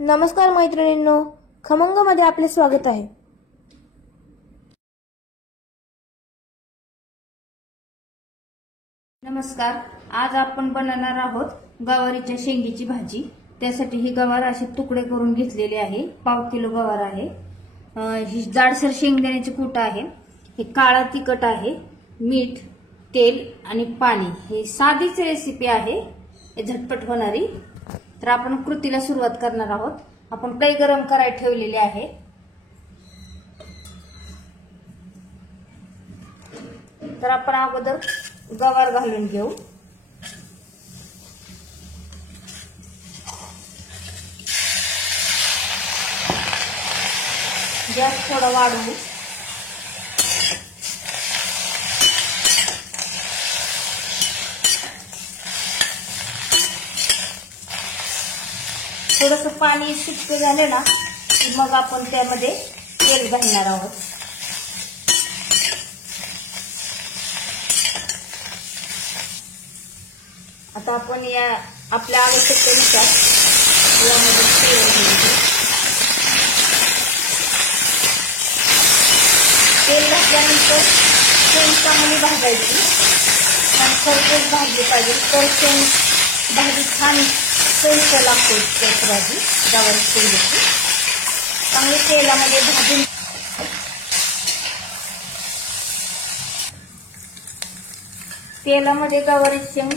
नमस्कार मैत्रिणींनो, खमंगमध्ये आपले स्वागत आहे। नमस्कार, आज आपण बनवणार आहोत गवारीच्या शेंगीची भाजी। त्यासाठी ही गवार असे तुकडे करून घेतलेले आहे। पाव किलो गवार आहे। ही जाडसर शेंगदाण्याचे कूट आहे। हे काळा तिखट आहे, मीठ, तेल आणि पाणी। हे साधीच रेसिपी आहे, हे झटपट होणारी। तर आपण कृतीला सुरुवात करणार आहोत। आपण कढई गरम करायला ठेवलेली आहे। तर आपण अगोदर गवार घालून घेऊ। गॅस थोडा वाढवू। थोडंसं पाणी सुटके झाले ना की मग आपण त्यामध्ये तेल घालणार आहोत। आता आपण या आपल्या आवश्यकतेनुसार यामध्ये तेल घालू। तेल घातल्यानंतर शेंग चांगली भाजायची आणि खरपूस भाजली पाहिजे, तर शेंग भाजी छान चविष्ट लागते। त्याची भाजी गवारी शेंगीची चांगली तेलामध्ये भाजून तेलामध्ये गवारी शेंग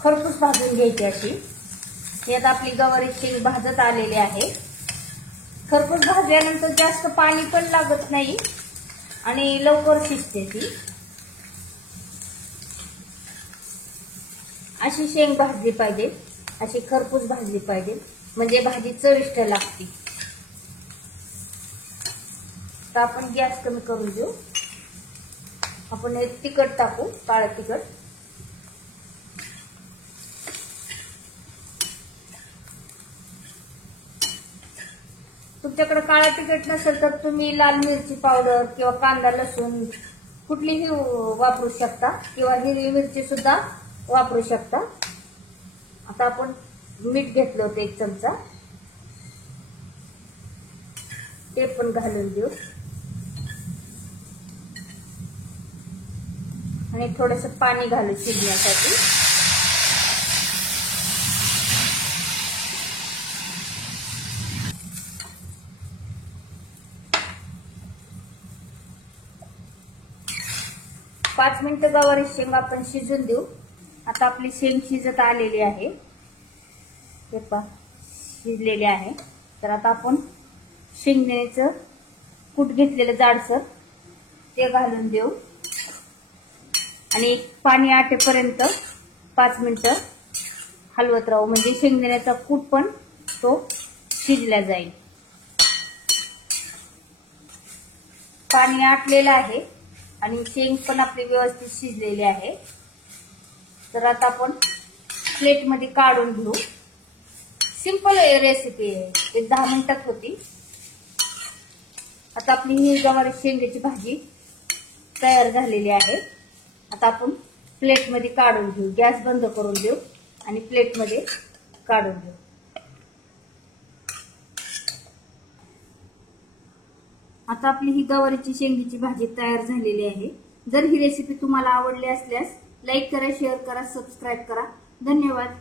खरपूस भाजून घ्यायची अशी। यात आपली गवारी शेंग भाजत आलेली आहे। खरपूस भाजल्यानंतर जास्त पाणी पण लागत नाही आणि लवकर शिजते ती। अशी शेंग भाजली पाहिजे, अशी खरपूस भाजली पाहिजे, म्हणजे भाजी चविष्ट लागते। तर आपण गॅस कमी करून देऊ। आपण एक तिखट टाकू, काळं तिखट। तुमच्याकडे काळा तिखट नसेल तर तुम्ही लाल मिरची पावडर किंवा कांदा लसूण कुठलीही वापरू शकता, किंवा हिरवी मिरची सुद्धा वापरू शकता। आता आपण मीठ घेतलं होतं 1 चमचा, ते पण घालून देऊ आणि थोडंसं पाणी घालू शिजण्यासाठी। पाच मिनिटं गवारी शेंग आपण शिजून देऊ। आता आपली शेंग शिजत आलेली आहे, हे पहा शिजलेली आहे। तर आता आपण शेंगदाण्याचं कूट घेतलेलं जाडसर ते घालून देऊ आणि पाणी आटेपर्यंत 5 मिनिटं हलवत राहू, म्हणजे शेंगदाण्याचा कूट पण तो शिजला जाईल। पाणी आटलेलं आहे आणि शेंग पण आपली व्यवस्थित शिजलेली आहे। तर आता आपण प्लेटमध्ये काढून घेऊ। सिंपल रेसिपी आहे, एक 10 मिनिटात होती। आता आपली ही गवारी शेंगीची भाजी तयार झालेली आहे। आता आपण प्लेटमध्ये काढून घेऊ। गॅस बंद करून देऊ आणि प्लेटमध्ये काढून घेऊ। आता आपली ही गवारीची शेंगीची भाजी तयार झालेली आहे। जर ही रेसिपी तुम्हाला आवडली असल्यास लाईक करा, शेअर करा, सबस्क्राईब करा। धन्यवाद।